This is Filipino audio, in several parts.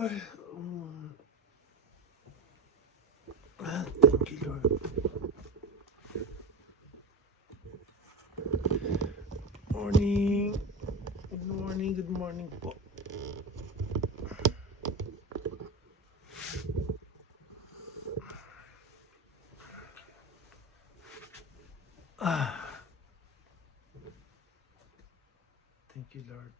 Ay, thank you, Lord. Morning. Good morning, good morning po. Thank you, Lord.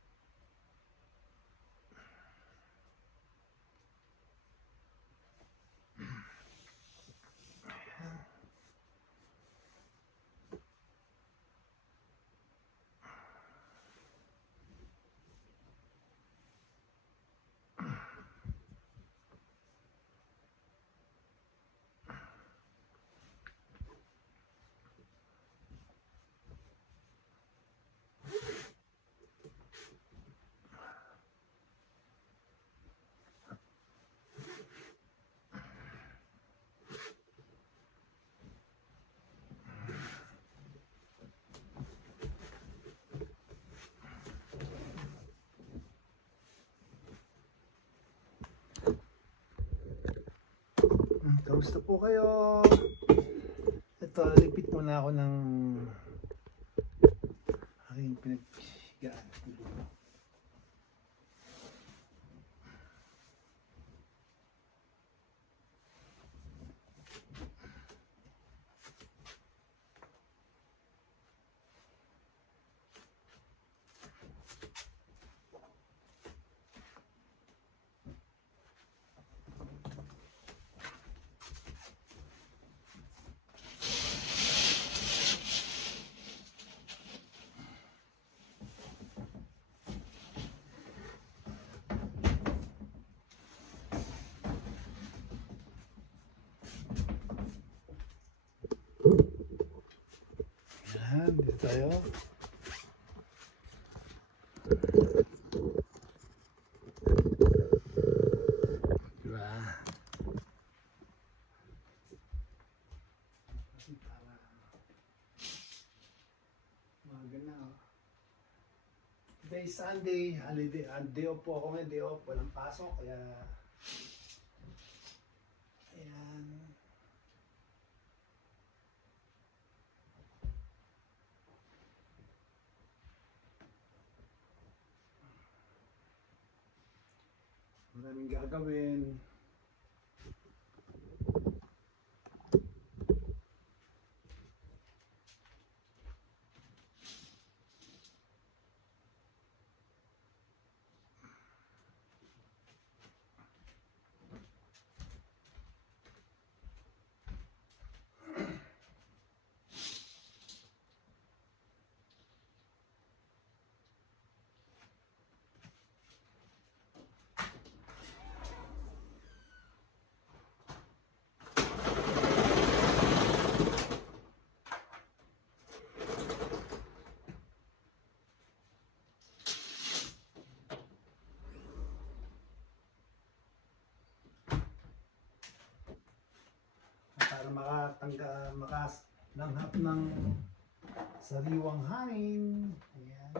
Kamusta po kayo? Ito, lipit muna ako ng aking pinaghigaan. Yan, dito tayo. Diba? Umaga na, oh. Today Sunday, holiday, day off po ako ngayon, day off, walang pasok, kaya ayan. Maraming gagawin. Para makalanghap ng sariwang hangin. Ayan.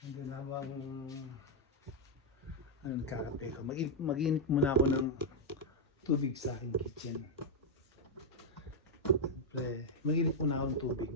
Nandun habang nagkakape ko. Mag-init muna ako ng tubig sa aking kitchen. Siyempre, mag-init muna ako ng tubig.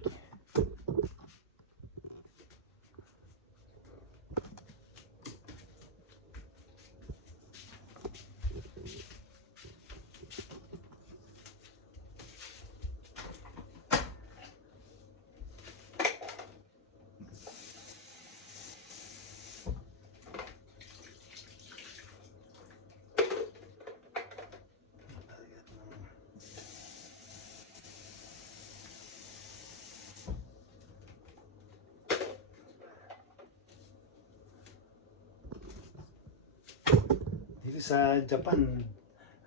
Dito sa Japan,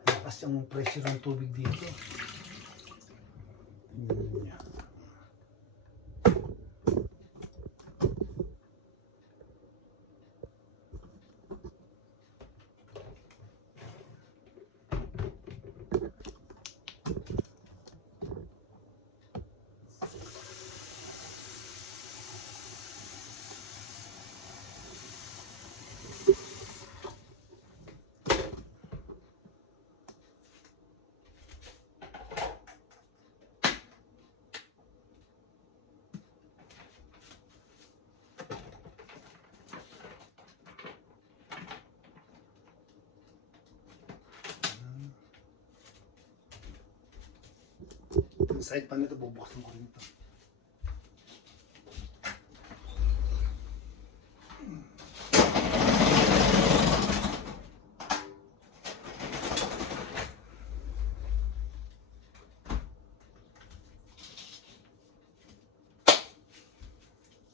lakas yung pressure ng tubig dito. Yung side pan nito, bubuksan ko rin ito.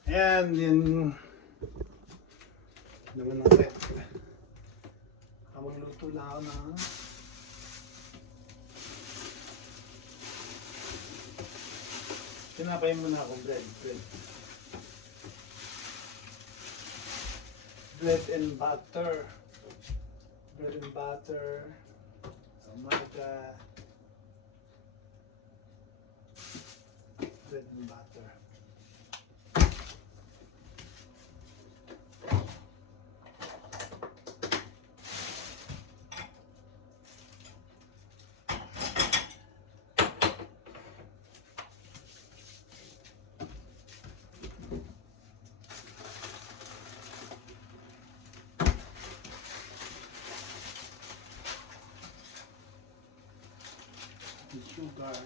Ayan, yun naman ng rep. Magluto lang ako ng tinapay muna ako, bread and butter sa umaga, bread and butter. Sugar.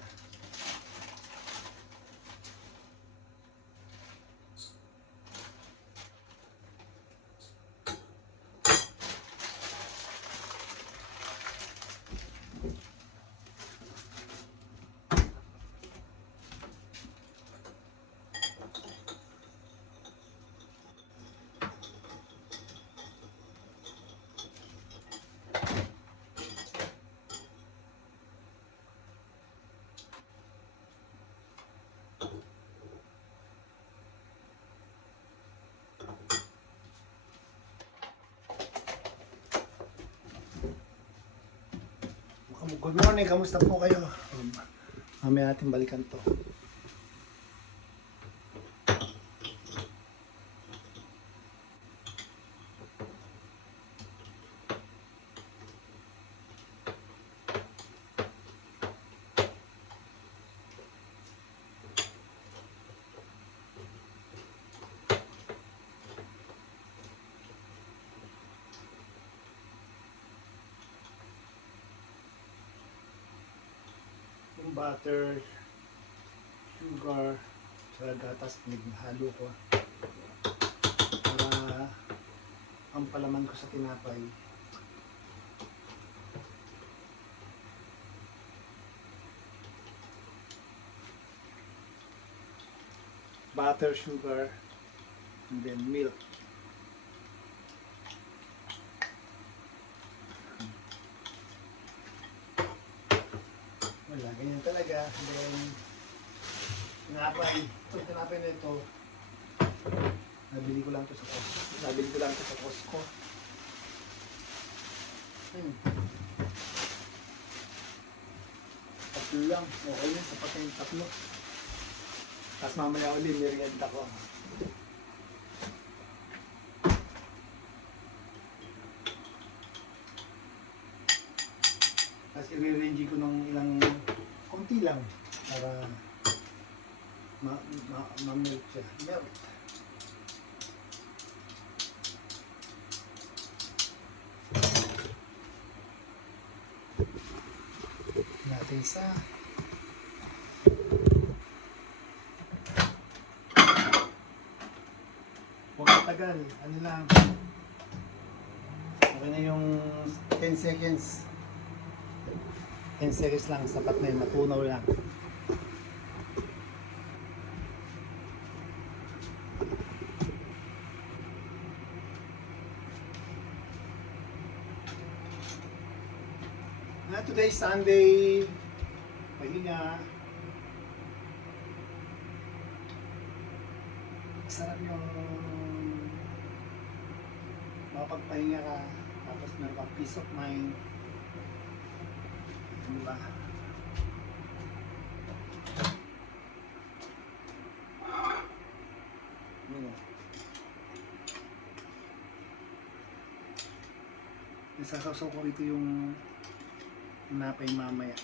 Good morning, kamusta po kayo? Mamaya natin balikan to. Butter, sugar, sa gatas, halo ko para ang palaman ko sa tinapay. Butter, sugar, and then milk. Wala, ganyan talaga. Then, tinapay na ito. Nabili ko lang ito sa Costco. Tatlo lang. Okay yun, sapat na yung tatlo. Tapos mamaya ulit, merienda ko. Tapos i-rearrange ko ng ilang konti lang para ma-melt siya. Melt. Natin sa huwag matagal. Ano lang. Okay na yung 10 seconds. 10 seconds lang, sapat na yun, matunaw lang. Today Sunday, pahinga. Masarap yung makapagpahinga ka, tapos meron kang peace of mind. Diba? Nasasaw ko rito yung napay mamaya.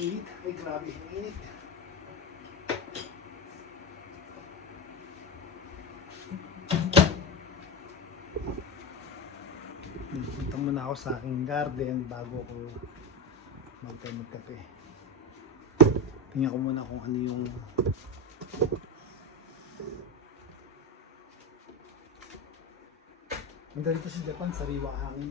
Init? Ay grabe, init. Punta muna ako sa aking garden bago ko tayo magkape. Tingnan ko muna kung ano yung ang ganito sa Japan, sariwa hangin.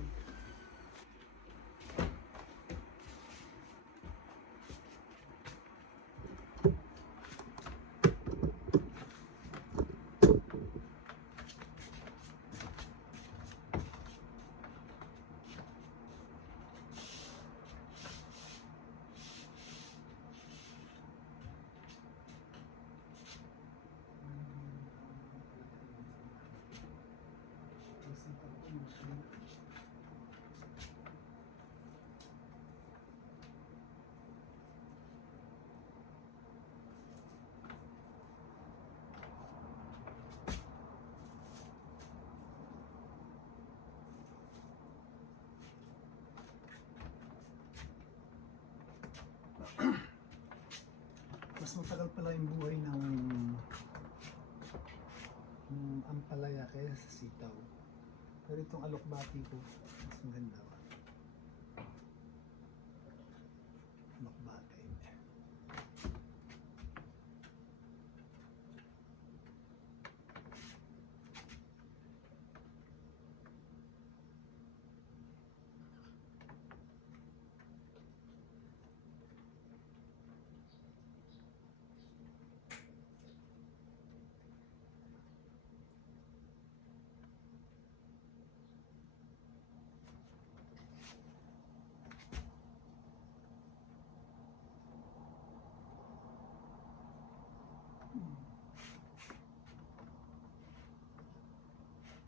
Mas matagal pala yung buhay ng ampalaya kaya sa sitaw. Pero itong alokbati ko, mas maganda. Alokbati.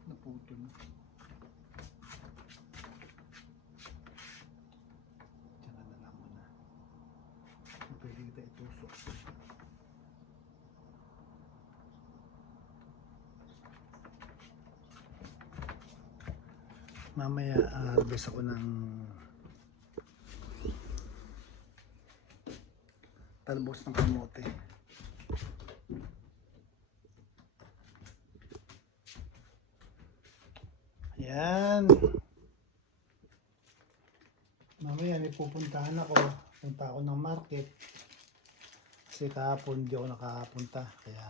Naputol. Tsaka na lang muna. Pwede kita itusok. Mamaya bes ako ng talbos ng kamote. Ayan. Mamaya may pupuntahan ako. Punta ako ng market. Kasi kahapon hindi ako nakapunta. Kaya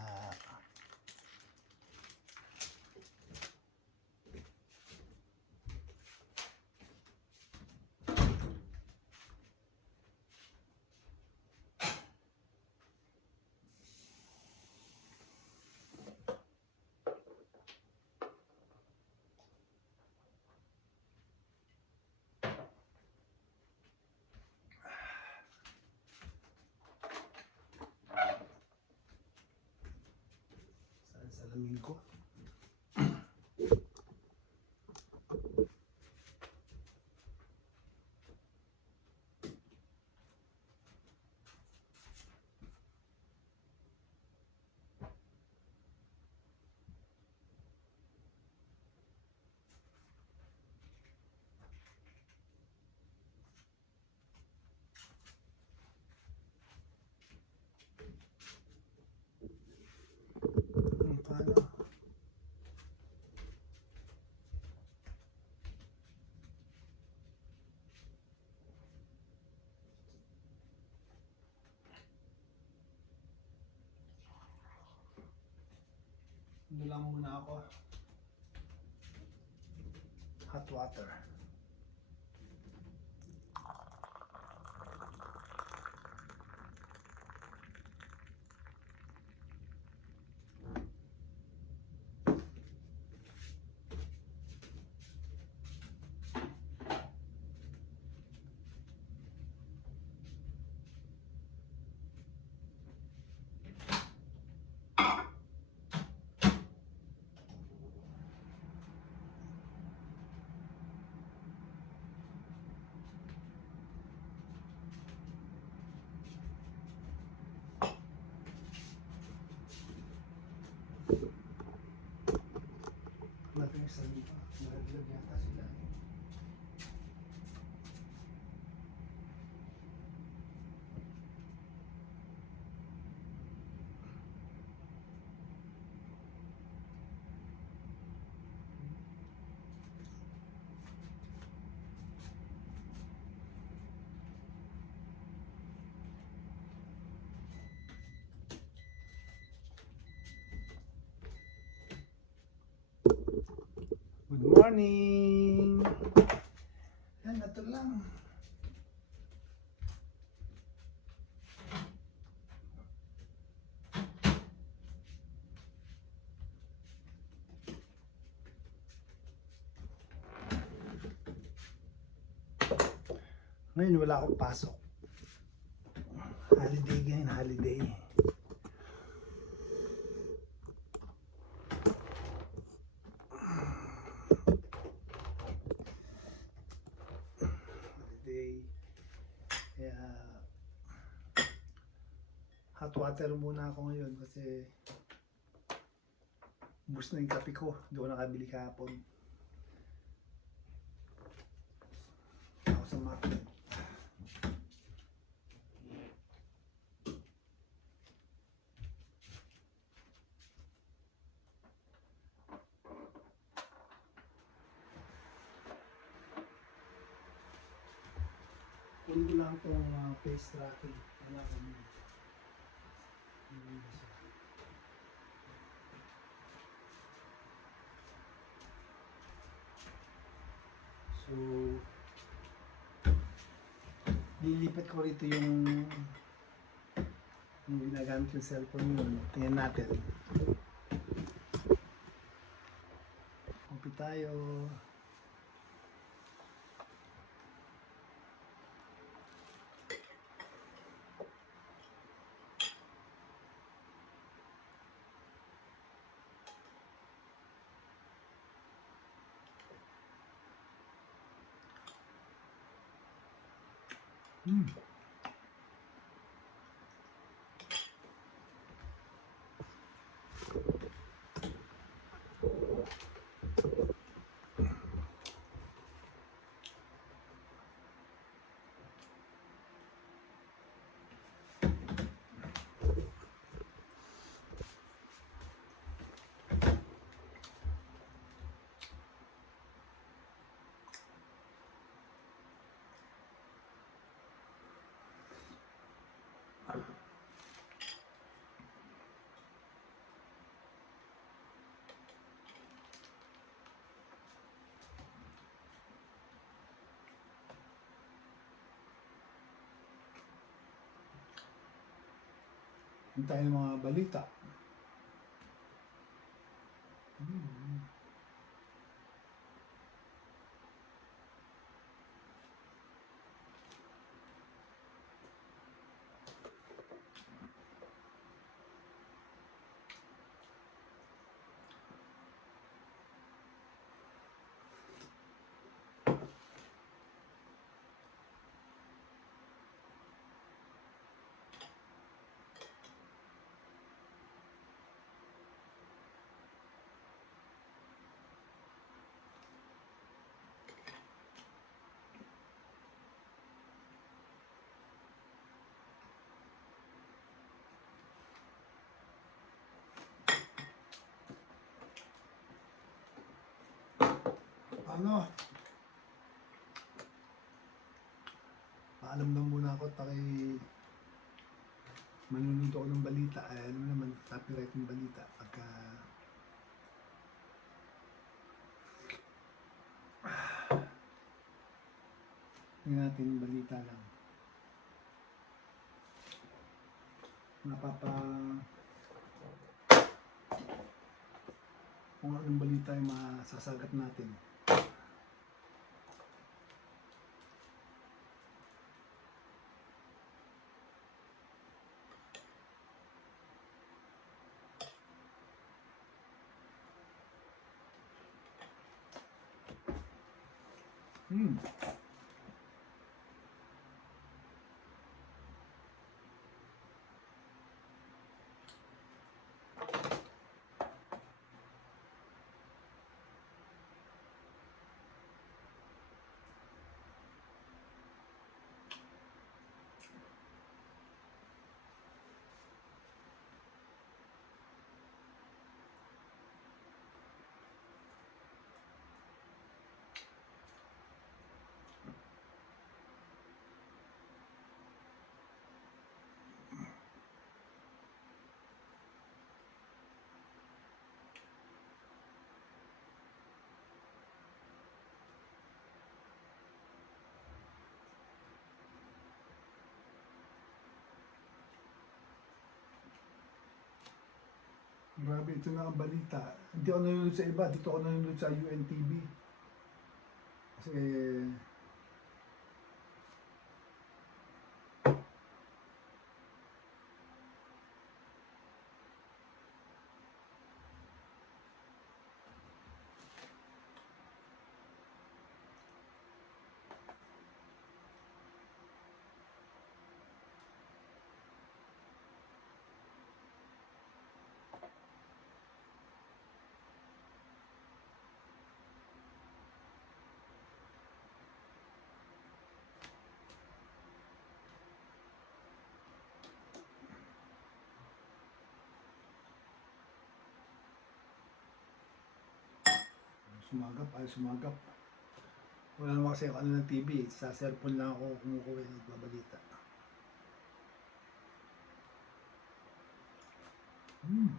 salamin ko. Paano? Ano lang muna ako. Hot water. Natin yung sabi pa. Nalaglag yata sila. morning! Yan, ito lang. Ngayon wala akong pasok. Holiday ngayon, holiday. Holiday. Kaya hot water muna ako ngayon kasi ubos na yung kape ko. Hindi ko nakabili kahapon. Ako sa market. Kunin ko lang itong face tracking. Wala ko mo. So, lilipat ko rito yung ginagamit yung cellphone yun. Tingnan natin. Copy tayo. Hintayin ng mga balita. Ano? Paalam lang muna ako at manunod ako ng balita. Ay, ano naman, copyright ng balita. Pagka tingnan natin yung balita lang. Kung anong balita yung masasagat natin. Grabe, ito na ang balita. Hindi ako nanonood sa iba, dito ako nanonood sa UNTV. Kasi, sumagap, ay sumagap. Wala naman kasi ako ano ng TV. Sa cellphone lang ako kumukuha ng nagbabalita. Hmm.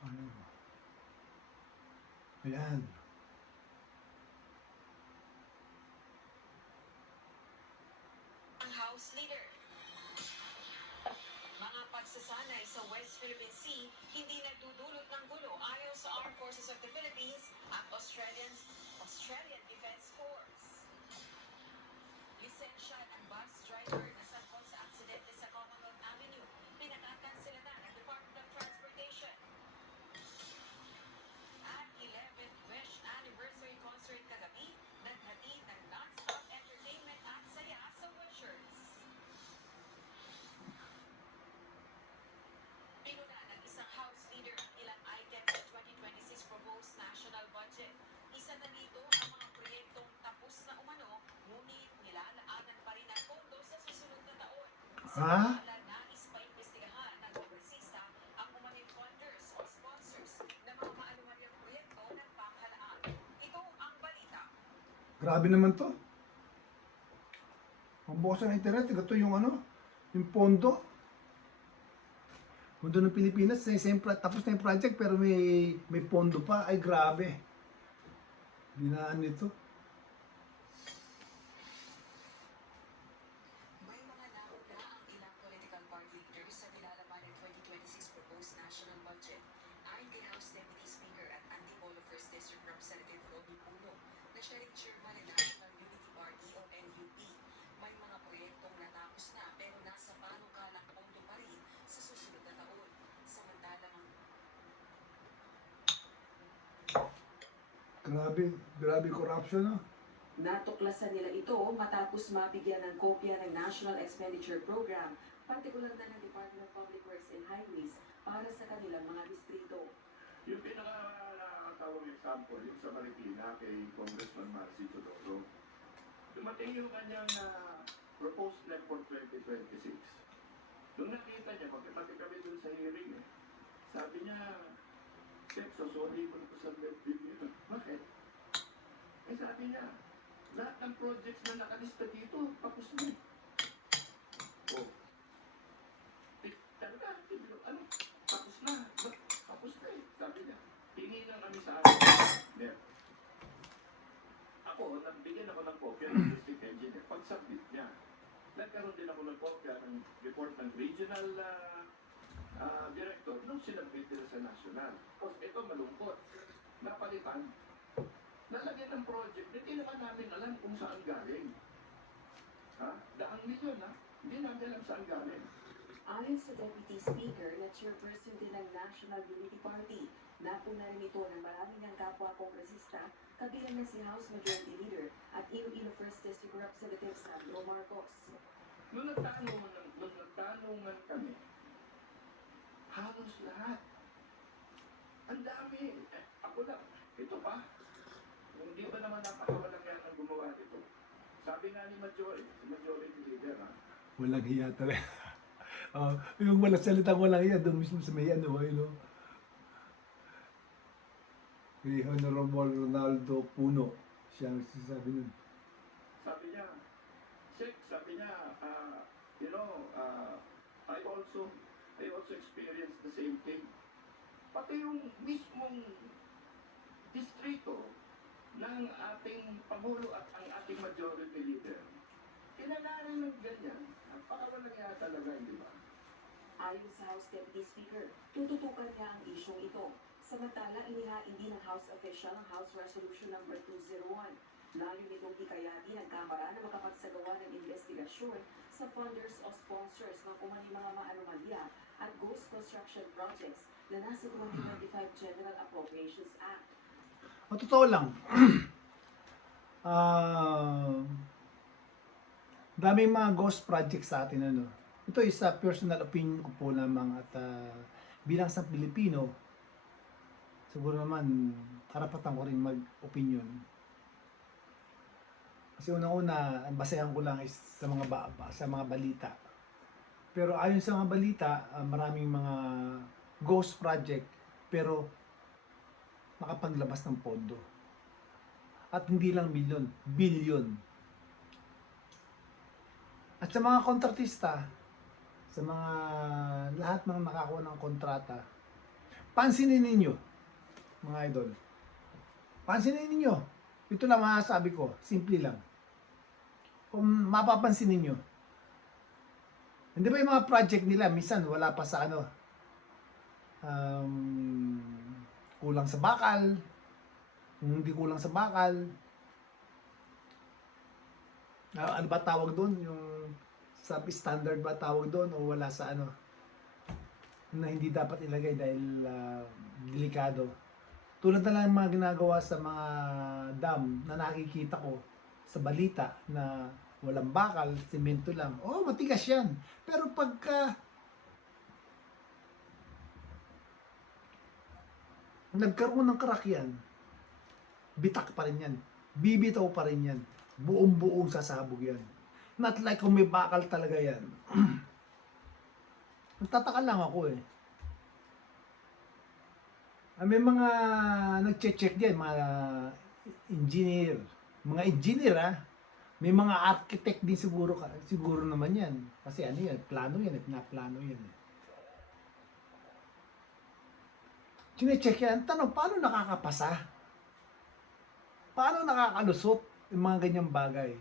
Ano ba? Ayan. Ang House Leader. Mga pagsasanay sa West Philippine Sea hindi nagdudulot ng gulo ayon sa Armed Forces of the Philippines at Australian Defense Force. Lisensya ng bus driver na sangkot sa aksidente sa Commonwealth Avenue. Pinakakansela na ng Department of Transportation. At 11th Wish Anniversary Concert kagabi, naghatid ng non-stop entertainment at saya sa wishers. Pinuna ng isang House Leader ang ilang items sa 2026 proposed national budget. Isa na dito ang mga proyektong tapos na umano, ngunit nilalaanan pa rin ang pondo sa susunod na taon. Ha? Samantala, nais pa imbestigahan ng kongresista ang umano'y funders o sponsors ng mga maanumalyang proyekto ng pamahalaan. Ito ang balita. Grabe naman to. Ang bukas ng internet, ito yung ano, yung pondo. Pondo ng Pilipinas, tapos na yung project pero may pondo pa. Ay grabe. Binaan nito. May mga nauna ang ilang political party leaders sa nilalaman ng 2026 proposed national budget. Ayon kay House Deputy Speaker at Antipolo 1st District Representative Robby Puno, na siya rin chairman ng National Unity Party o NUP. May mga proyektong natapos na pero nasa panukalang pondo pa rin sa susunod na taon. Samantalang Grabe corruption, no? natuklasan nila ito matapos mabigyan ng kopya ng National Expenditure Program, partikular na ng Department of Public Works and Highways para sa kanilang mga distrito. Yung pinaka-nakakatawang example, yung sa Marikina kay Congressman Marcy Chodoro. Dumating yung kanyang proposed plan for 2026. Nung nakita niya, pati kami dun sa hearing sabi niya, Sek, sorry mo na sa billion. Bakit? Eh sabi niya, lahat ng projects na nakalista dito, tapos na. Oh. Talaga, ano, tapos na. Tapos na eh, sabi niya. Tingin lang kami sa akin. There. Ako, nagbigyan ako ng kopya ng district engineer. Pag-submit niya, nagkaroon din ako ng kopya ng report ng regional director nung sinabit nila sa national. Tapos ito malungkot. Napalitan. Nalagyan ng project, hindi naman namin alam kung saan galing. Ha? Daang milyon ha? Hindi namin alam saan galing. Ayon sa Deputy Speaker na chairperson din ng National Unity Party, napuna rin ito ng maraming ang kapwa kongresista, kabilang na si House Majority Leader at Iloilo 1st District Representative Sandro Marcos. Nung nagtanungan kami, halos lahat. Ang dami. Ako lang. Ito pa. Hindi ba naman napakawalang yan ang gumawa nito? Sabi nga ni Majority Leader Walang hiya talaga. Yung walang salitang walang hiya, doon mismo sa may ano, kay Honorable Ronaldo Puno. Siya ang sasabi nun. Sabi niya, sabi niya, I also experienced the same thing. pati yung mismong distrito ng ating Pangulo at ang ating majority leader. Kinalanan ng ganyan. Napakawala kaya talaga, di ba? Ayon sa House Deputy Speaker, tututukan niya ang isyong ito. Samantala, inihain din ng House official ang House Resolution number 201. Layo nitong hikayatin ng Kamara na makapagsagawa ng investigasyon sa funders o sponsors ng umani mga maanomalya at ghost construction projects na nasa 2025 General Appropriations Act. O, totoo lang. Daming mga ghost projects sa atin, ano. Ito is a personal opinion ko po lamang at bilang sa Pilipino, siguro naman karapatan ko rin mag-opinion. Kasi unang-una, ang basehan ko lang is sa mga balita. Pero ayon sa mga balita, maraming mga ghost project pero makapaglabas ng pondo. At hindi lang milyon, bilyon. At sa mga kontratista, sa mga lahat ng nakakuha ng kontrata, pansinin ninyo, mga idol. Pansinin ninyo. Ito lang masasabi ko, simple lang. Kung mapapansin ninyo, hindi ba yung mga project nila, minsan wala pa sa kulang sa bakal, kung hindi kulang sa bakal, ano ba tawag doon? Yung substandard ba tawag doon o wala sa na hindi dapat ilagay dahil delikado. Tulad na lang mga ginagawa sa mga dam na nakikita ko sa balita na walang bakal, semento lang. Oh, matigas yan. Pero pagka nagkaroon ng crack yan, bitak pa rin yan. Bibitaw pa rin yan. Buong-buong sasabog yan. Not like kung may bakal talaga yan. Nagtataka lang ako eh. May mga nagche-check diyan, mga engineer. Mga engineer May mga architect din siguro naman yan. Kasi yan, plano yan, pinaplano yan. Chine-check yan. Tanong, paano nakakapasa? Paano nakakalusot yung mga ganyang bagay?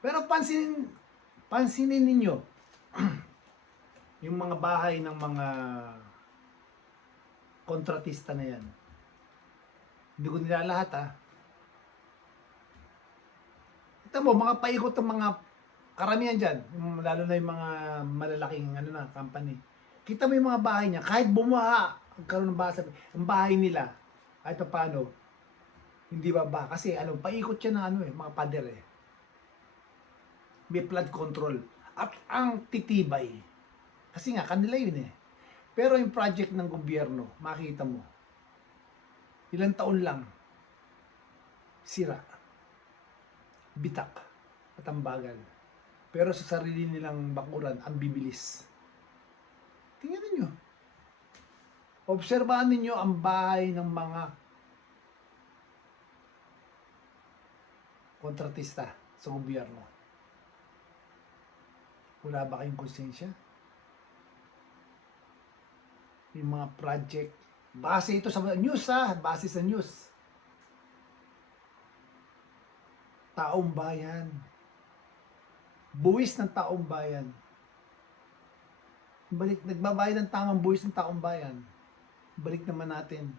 Pero pansinin ninyo yung mga bahay ng mga kontratista na yan. Hindi ko nila lahat Ito mo, mga paikot ng mga karamihan dyan, lalo na yung mga malalaking company. Kita mo yung mga bahay niya, kahit bumaha, karoon ng basa, ang bahay nila, kahit paano, hindi ba? Kasi paikot siya ng mga pader May flood control. At ang titibay. Kasi nga, kanila yun Pero yung project ng gobyerno, makita mo, ilang taon lang, sira, bitak, at ang bagal. Pero sa sarili nilang bakuran, ang bibilis. Tingnan ninyo. Obserbahan ninyo ang bahay ng mga kontratista sa gobyerno. Wala ba kayong konsensya? Yung mga project, base ito sa news base sa news. Taong bayan. Buwis ng taong bayan. Nagbabayad ng tamang buwis ng taong bayan. Balik naman natin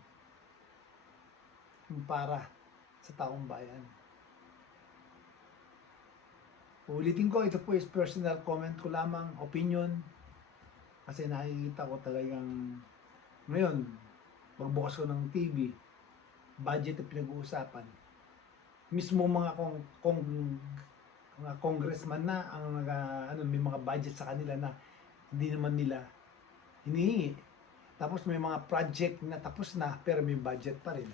yung para sa taong bayan. Ulitin ko, ito po is personal comment ko lamang, opinion. Kasi nakikita ko talagang ngayon, magbukas ko ng TV, budget na pinag-uusapan. Mismo mga mga congressman na ang may mga budget sa kanila na hindi naman nila hinihingi. Tapos may mga project na tapos na pero may budget pa rin.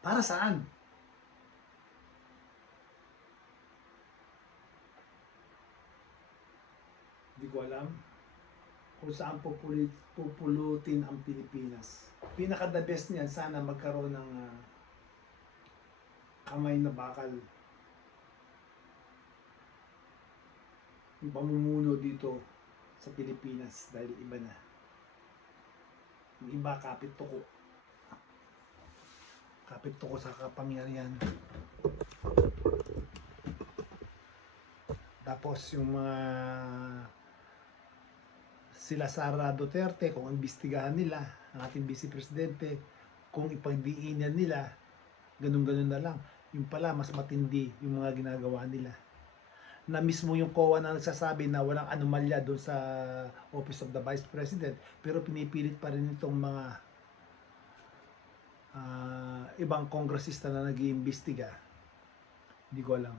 Para saan? Hindi ko alam kung saan pupulutin ang Pilipinas. Pinaka-the best niyan, sana magkaroon ng kamay na bakal. Yung pamumuno dito sa Pilipinas dahil iba na. Yung iba kapit tuko. Kapit tuko sa kapangyarihan. Tapos yung mga sila Sara Duterte, kung imbestigahan nila ang ating Vice Presidente, kung ipagdiinan nila, ganun-ganun na lang. Yung pala, mas matindi yung mga ginagawa nila. Na mismo yung COA na nagsasabi na walang anomalya doon sa Office of the Vice President, pero pinipilit pa rin itong mga ibang kongresista na nag-iimbestiga. Hindi ko alam.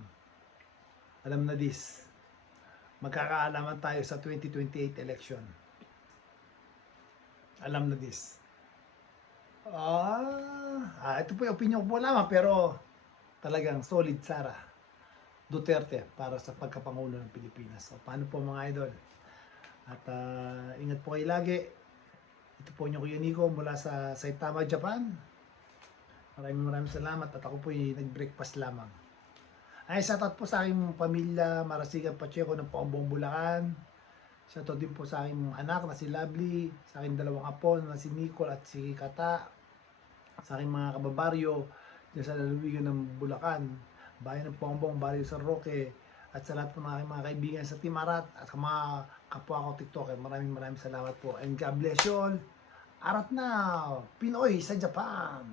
Alam na this. Magkakaalaman tayo sa 2028 election. Alam na this. Ito po yung opinion ko po lamang, pero talagang solid Sara Duterte para sa pagkapangulo ng Pilipinas. So, paano po mga idol? At ingat po kayo lagi. Ito po yung Kuya Nico mula sa Saitama, Japan. Maraming salamat at ako po yung nag-breakfast lamang. Ay, shoutout po sa aking pamilya Marasigan Pacheco ng Paumbong Bulacan. Shoutout din po sa aking anak na si Lovely, sa aking dalawang apo na si Nicole at si Kata, sa aking mga kababaryo dyan sa lalawigan ng Bulacan, bayan ng Paumbong, baryo sa Roque, at sa lahat po ng aking mga kaibigan sa Team Arat at sa mga kapwa ko TikToker. Maraming salamat po. And God bless you all. Arat na! Pinoy sa Japan!